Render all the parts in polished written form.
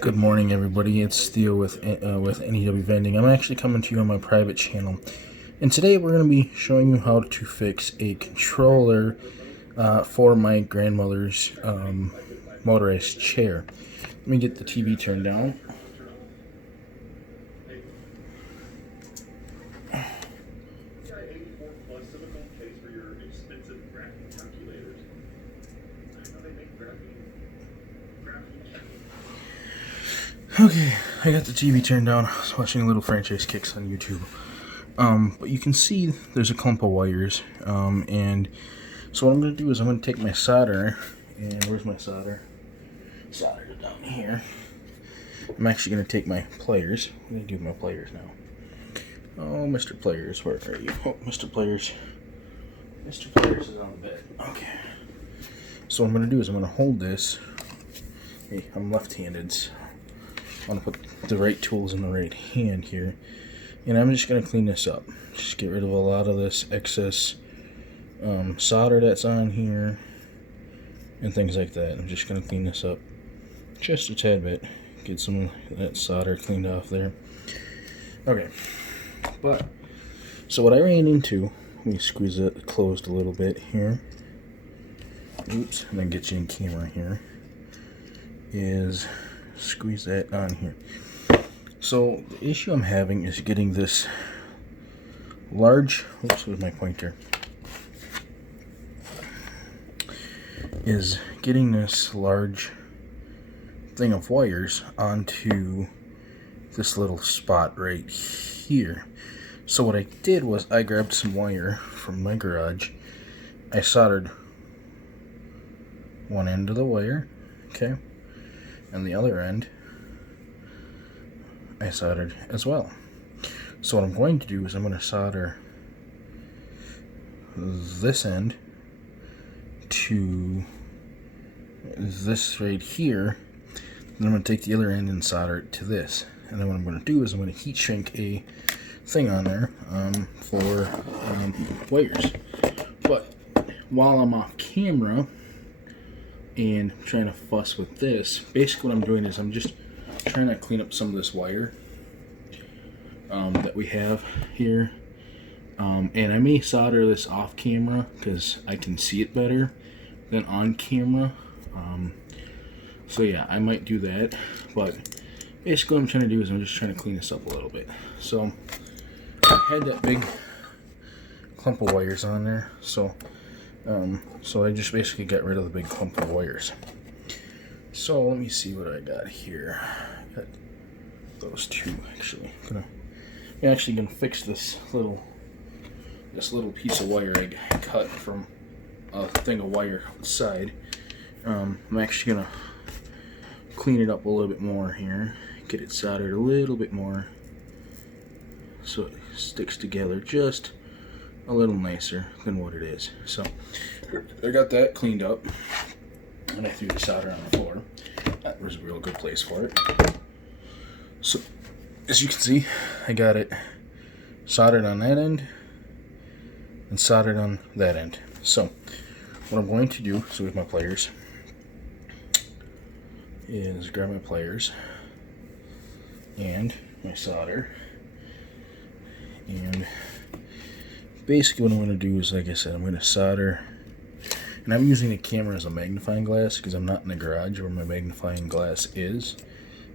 Good morning, everybody. It's Theo with NEW Vending. I'm actually coming to you on my private channel, and today we're going to be showing you how to fix a controller for my grandmother's motorized chair. Let me get the TV turned down. Okay, I got the TV turned down. I was watching Little Franchise Kicks on YouTube. But you can see there's a clump of wires. And so what I'm going to do is I'm going to take my solder, and where's my solder? Solder down here. I'm actually going to take my pliers. I'm going to do my pliers now. Oh, Mr. Pliers, where are you? Oh, Mr. Pliers. Mr. Pliers is on the bed. Okay. So what I'm going to do is I'm going to hold this. Hey, I'm left-handed, so I want to put the right tools in the right hand here. And I'm just going to clean this up. Just get rid of a lot of this excess solder that's on here and things like that. I'm just going to clean this up just a tad bit. Get some of that solder cleaned off there. Okay. But, so what I ran into, let me squeeze it closed a little bit here. Oops, and then get you in camera here. Is squeeze that on here. So the issue I'm having is getting this large, oops, with my pointer, is getting this large thing of wires onto this little spot right here. So what I did was I grabbed some wire from my garage. I soldered one end of the wire, okay, and the other end I soldered as well. So what I'm going to do is I'm going to solder this end to this right here. Then I'm going to take the other end and solder it to this. And then what I'm going to do is I'm going to heat shrink a thing on there for wires. But while I'm off camera and trying to fuss with this, basically what I'm doing is I'm just trying to clean up some of this wire that we have here. And I may solder this off camera because I can see it better than on camera. So yeah, I might do that. But basically what I'm trying to do is I'm just trying to clean this up a little bit. So I had that big clump of wires on there. So I just basically got rid of the big clump of wires. So let me see what I got here. I got those two actually. I'm actually gonna fix this little piece of wire I cut from a thing of wire outside. I'm actually gonna clean it up a little bit more here, get it soldered a little bit more so it sticks together just a little nicer than what it is. So I got that cleaned up, and I threw the solder on the floor. That was a real good place for it. So as you can see, I got it soldered on that end and soldered on that end. So what I'm going to do, so with my pliers, is grab my pliers and my solder, and basically what I'm going to do is, like I said, I'm going to solder, and I'm using the camera as a magnifying glass because I'm not in the garage where my magnifying glass is.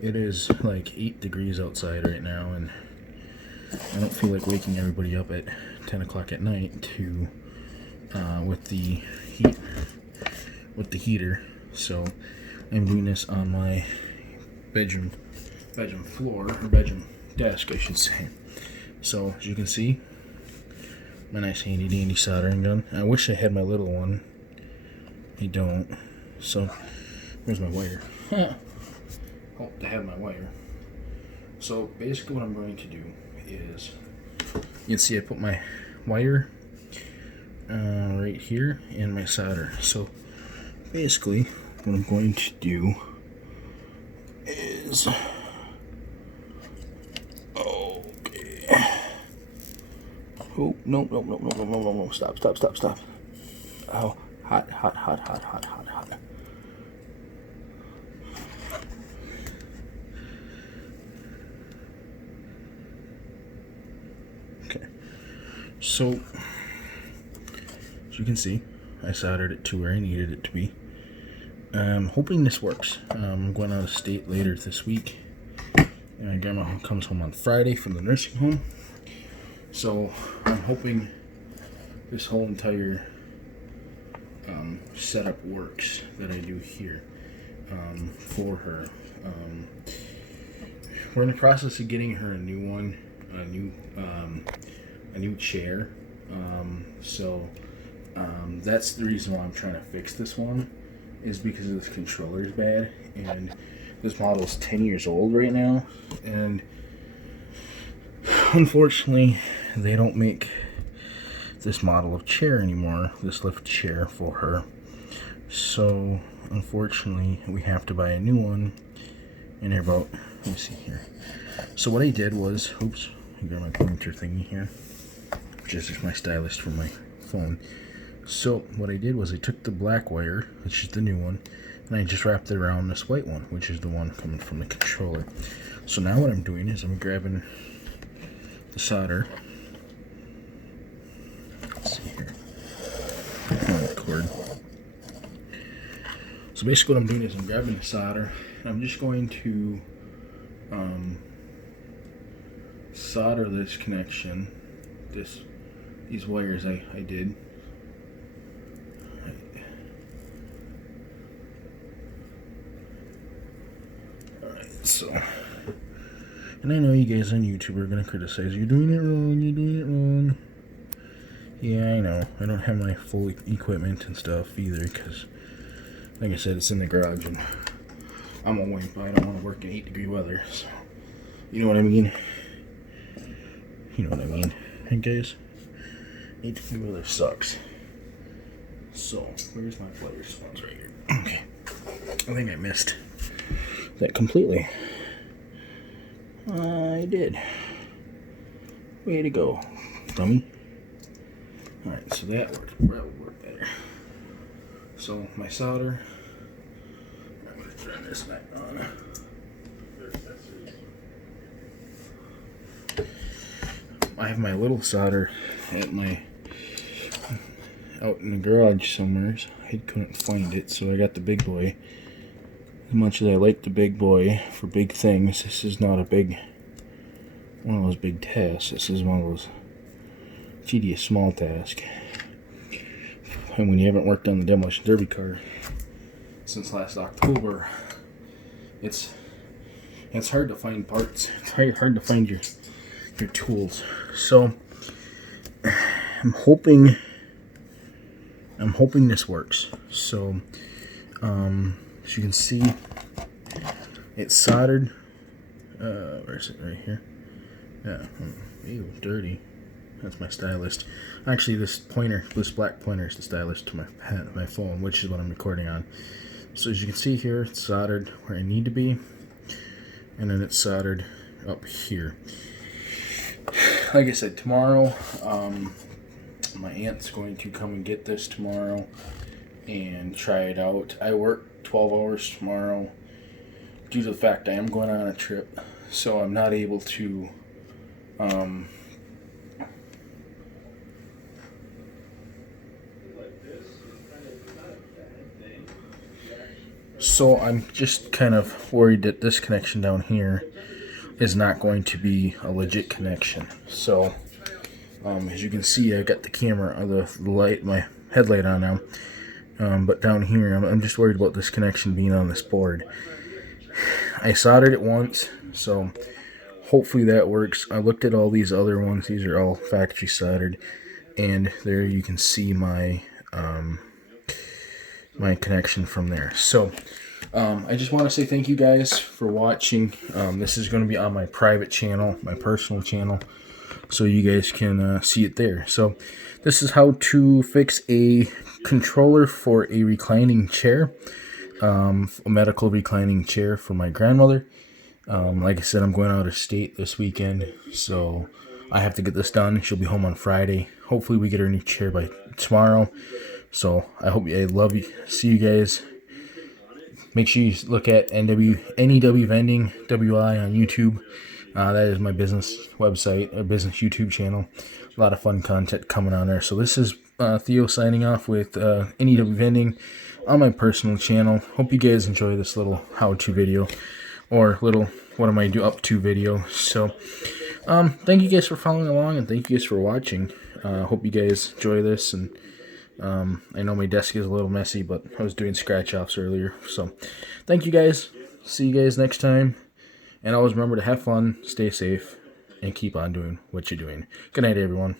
It is like 8 degrees outside right now, and I don't feel like waking everybody up at 10 o'clock at night to with the heater. So I'm doing this on my bedroom floor, or bedroom desk I should say. So as you can see, my nice handy dandy soldering gun. I wish I had my little one. I don't. So where's my wire? Hope to have my wire. So basically what I'm going to do is, you can see I put my wire right here and my solder. So basically what I'm going to do is, okay, oh, no, stop, oh, hot. So, as you can see, I soldered it to where I needed it to be. I'm hoping this works. I'm going out of state later this week. Grandma comes home on Friday from the nursing home. So, I'm hoping this whole entire setup works that I do here for her. We're in the process of getting her a new one, a new chair. That's the reason why I'm trying to fix this one, is because this controller is bad, and this model is 10 years old right now, and unfortunately they don't make this model of chair anymore, this lift chair for her. So unfortunately we have to buy a new one, and they're about, let me see here. So what I did was, oops, I got my pointer thingy here, which is just my stylus for my phone. So what I did was I took the black wire, which is the new one, and I just wrapped it around this white one, which is the one coming from the controller. So now what I'm doing is I'm grabbing the solder. Let's see here. Cord. So basically what I'm doing is I'm grabbing the solder, and I'm just going to solder this connection, these wires I did. Alright, so, and I know you guys on YouTube are going to criticize, you're doing it wrong, you're doing it wrong. Yeah, I know. I don't have my full equipment and stuff either, because, like I said, it's in the garage, and I'm a wimp. I don't want to work in 8-degree weather, so, you know what I mean? You know what I mean, hey guys? 8-degree weather sucks. So, where's my pliers? One's right here. Okay. I think I missed that completely. I did. Way to go, dummy. Alright, so that would work better. So, my solder, I'm going to turn this back on. I have my little solder out in the garage somewhere. I couldn't find it, so I got the big boy. As much as I like the big boy for big things, this is not one of those big tasks. This is one of those tedious small tasks. And when you haven't worked on the demolition derby car since last October, it's hard to find parts. It's hard to find your tools. So I'm hoping this works. So as you can see, it's soldered. Where is it? Right here. Yeah. Ew, dirty. That's my stylus. Actually, this black pointer is the stylus to my phone, which is what I'm recording on. So as you can see here, it's soldered where I need to be, and then it's soldered up here. Like I said, tomorrow, my aunt's going to come and get this tomorrow and try it out. I work 12 hours tomorrow due to the fact I am going on a trip, so I'm not able to so I'm just kind of worried that this connection down here is not going to be a legit connection. So as you can see, I got the camera, the light, my headlight on now, but down here I'm just worried about this connection being on this board. I soldered it once, so hopefully that works. I looked at all these other ones. These are all factory soldered, and there you can see my my connection from there. So I just want to say thank you guys for watching. This is going to be on my private channel, my personal channel, so you guys can see it there. So this is how to fix a controller for a reclining chair, a medical reclining chair for my grandmother. Like I said, I'm going out of state this weekend, so I have to get this done. She'll be home on Friday. Hopefully we get her a new chair by tomorrow. So I love you. See you guys. Make sure you look at NEW Vending WI on YouTube. That is my business website, a business YouTube channel. A lot of fun content coming on there. So this is Theo signing off with NEW Vending on my personal channel. Hope you guys enjoy this little how-to video, or little what am I up to video. So thank you guys for following along, and thank you guys for watching. Hope you guys enjoy this. And I know my desk is a little messy, but I was doing scratch offs earlier. So thank you guys. See you guys next time. And always remember to have fun, stay safe, and keep on doing what you're doing. Good night, everyone.